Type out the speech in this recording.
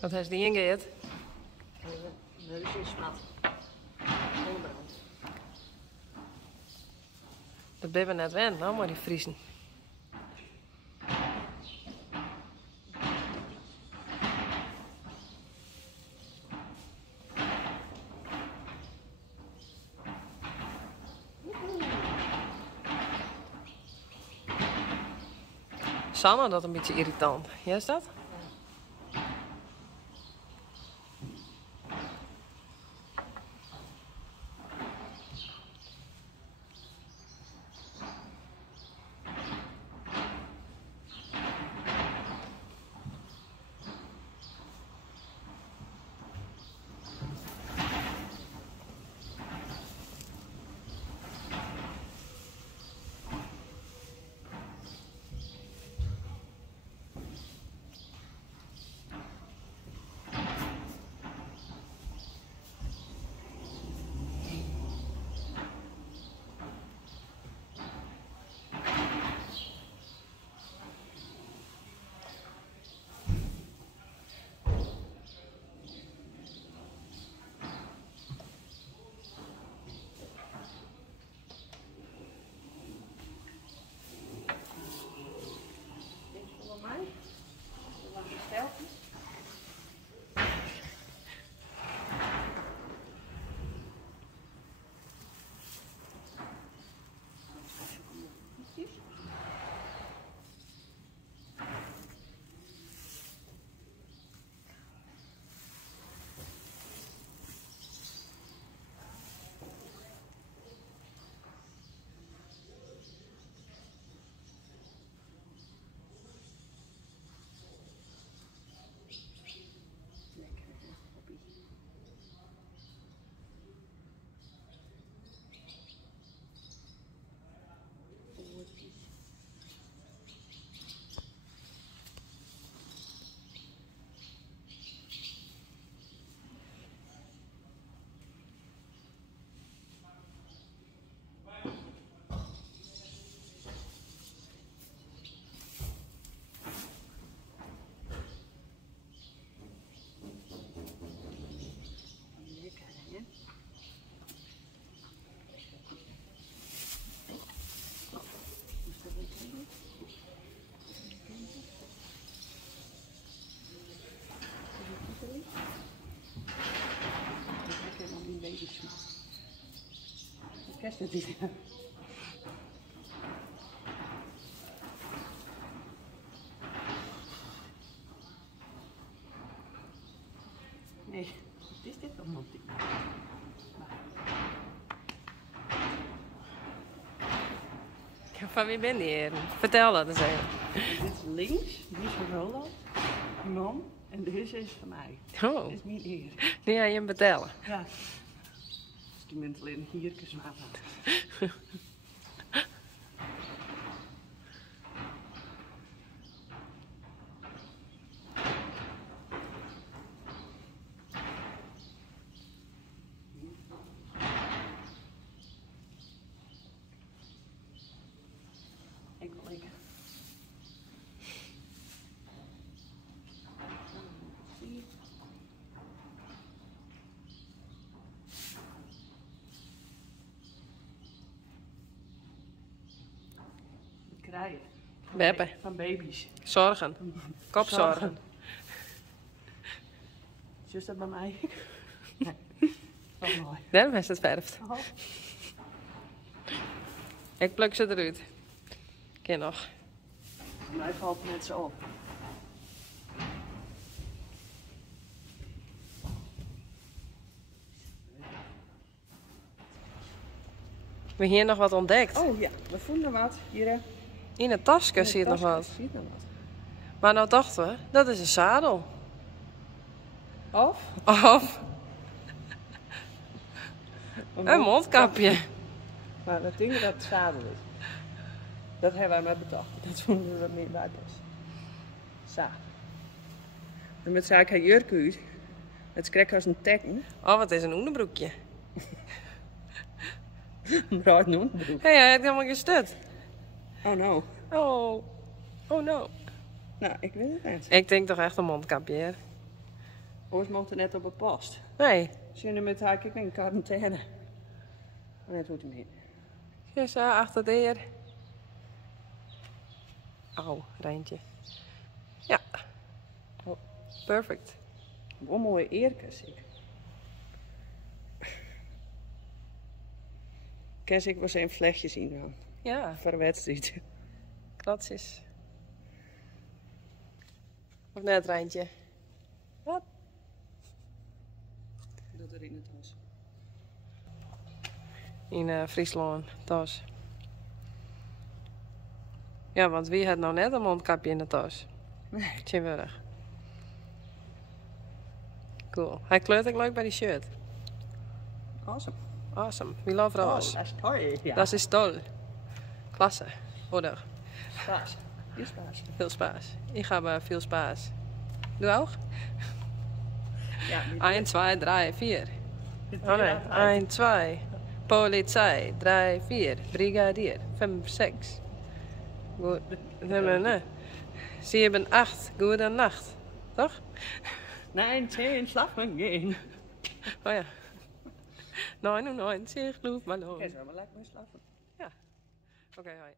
Wat heeft die ingeëerd? Neus is smat. Onderbrand. Dat ben we net wen, nou maar die Friesen. Sanne, dat een beetje irritant. Ja, is dat? Kerst het niet. Nee, wat is dit romantiek? Van wie ben die heren? Vertel dat eens even. Dit is links, die is van Roland, man, en deze is van mij. Oh, Dit is mijn eer. die ga je hem vertellen. Ja. Tenminste alleen hier kusmaat. Ik wil lekker. Krijgen. Beppe. Van baby's. Zorgen. Kopzorgen. Is dat bij mij? Nee. Dat is mooi. Daarom is het verft. Oh. Ik pluk ze eruit. Ken nog. Mij valt net zo op. We hier nog wat ontdekt. Oh ja, we vonden wat. Hier hè. In het tasje zie je nog wat. Zie je nog wat? Maar nou dachten we, dat is een zadel. Of? Of een mondkapje. Maar we denken dat het zadel is. Dat hebben wij maar bedacht. Dat vonden we wat meer bij pas. Zo. En met zaak haar jurk uit. Het krijgt als een teken. Oh, wat is een onderbroekje. Een raar onderbroek. Hé, hij heeft helemaal gestut. Oh no. Oh. Oh no. Nou, ik weet het niet. Ik denk toch echt een mondkapje, hè? Ons mocht er net op een post. Nee. Zie je met haar, ik ben in quarantaine. Net hoe het niet. Je zo achter de heer. Au, Rijntje. Ja. Oh. Perfect. Wat mooie eerkes ik. Ken ik wel eens een vlechtje zien dan. Ja, Voor de wedstrijd. kratjes. Of net, Rijntje? Wat? Dat er in het was. In Friesland, tas. Ja, want wie had nou net een mondkapje in de tas? Nee. Tjinwurdig. Cool. Hij kleurt ook leuk bij die shirt. Awesome. Awesome. We love Roos. dat is toll. Ja. Dat is toll. Klasse. Oder. Spaas. Viel spaas. Veel spaas. Ik ga veel spaas. Du ook? Ja, 1, 2, 3, 4. Oh nee. 1, 2. Polizei. 3, 4. Brigadier. 5, 6. Goed. Nee. 7, 8. Goede nacht. Toch? 9, 10, slapen gaan. Oh ja. 99 Luftballon. Oké, zo, maar laat me slapen. Ja. Oké, hoi.